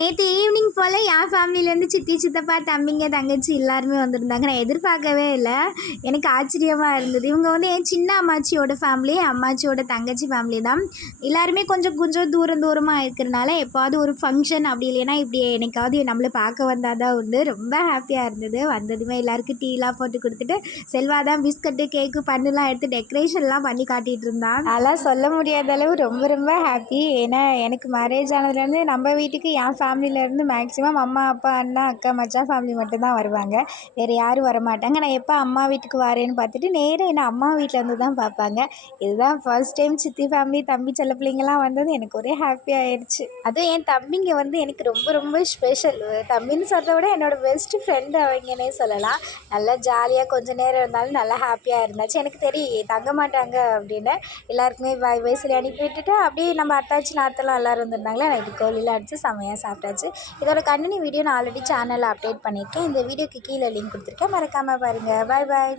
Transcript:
நேற்று ஈவினிங் போல் என் ஃபேமிலியிலேருந்து சித்தி சித்தப்பா தம்பிங்க தங்கச்சி எல்லாருமே வந்திருந்தாங்க. நான் எதிர்பார்க்கவே இல்லை. எனக்கு ஆச்சரியமாக இருந்தது. இவங்க வந்து என் சின்ன அம்மாச்சியோட ஃபேமிலி, அம்மாச்சியோட தங்கச்சி ஃபேமிலி தான். எல்லாருமே கொஞ்சம் கொஞ்சம் தூரமாக இருக்கிறனால எப்போது ஒரு ஃபங்க்ஷன் அப்படி இல்லைன்னா இப்படி என்னைக்காவது நம்மளை பார்க்க வந்தால் தான் உண்டு. ரொம்ப ஹாப்பியாக இருந்தது. வந்ததுமே எல்லாருக்கும் டீலாம் போட்டு கொடுத்துட்டு செல்வா தான் பிஸ்கட்டு கேக்கு பண்ணுலாம் எடுத்து டெக்கரேஷன்லாம் பண்ணி காட்டிகிட்டு இருந்தான். அதெல்லாம் சொல்ல முடியாத அளவு ரொம்ப ரொம்ப ஹாப்பி. ஏன்னா எனக்கு மேரேஜ் ஆனதுலேருந்து நம்ம வீட்டுக்கு என் ஃபேமிலியிலேருந்து மேக்ஸிமம் அம்மா அப்பா அண்ணா அக்கா மச்சான் ஃபேமிலி மட்டும்தான் வருவாங்க. வேறு யாரும் வரமாட்டாங்க. நான் எப்போ அம்மா வீட்டுக்கு வரேன்னு பார்த்துட்டு நேராக என்ன அம்மா வீட்டிலேருந்து தான் பார்ப்பாங்க. இதுதான் ஃபர்ஸ்ட் டைம் சித்தி ஃபேமிலி தம்பி செல்ல பிள்ளைங்கள்லாம் வந்தது. எனக்கு ஒரே ஹாப்பி ஆயிடுச்சு. அதுவும் என் தம்பிங்க வந்து எனக்கு ரொம்ப ரொம்ப ஸ்பெஷல். தம்பின்னு சொல்கிறத விட என்னோடய பெஸ்ட் ஃப்ரெண்டு அவங்கன்னே சொல்லலாம். நல்லா ஜாலியாக கொஞ்சம் நேரம் இருந்தாலும் நல்லா ஹாப்பியாக இருந்தாச்சு. எனக்கு தெரியும் தங்க மாட்டாங்க அப்படின்னு. எல்லாருக்குமே பாய் பாய் சொல்லி அனுப்பி விட்டுட்டு அப்படியே நம்ம அத்தாச்சி நாத்தெல்லாம் எல்லோரும் வந்துருந்தாங்களே. நைட்டு கோழிலாம் அடித்து செமையாக சாப்பிட்டாச்சு. இதோட கண்டினியூ வீடியோ நான் ஆல்ரெடி சேனலில் அப்டேட் பண்ணியிருக்கேன். இந்த வீடியோக்கு கீழே லிங்க் கொடுத்துருக்கேன். மறக்காமல் பாருங்கள். பாய் பாய்.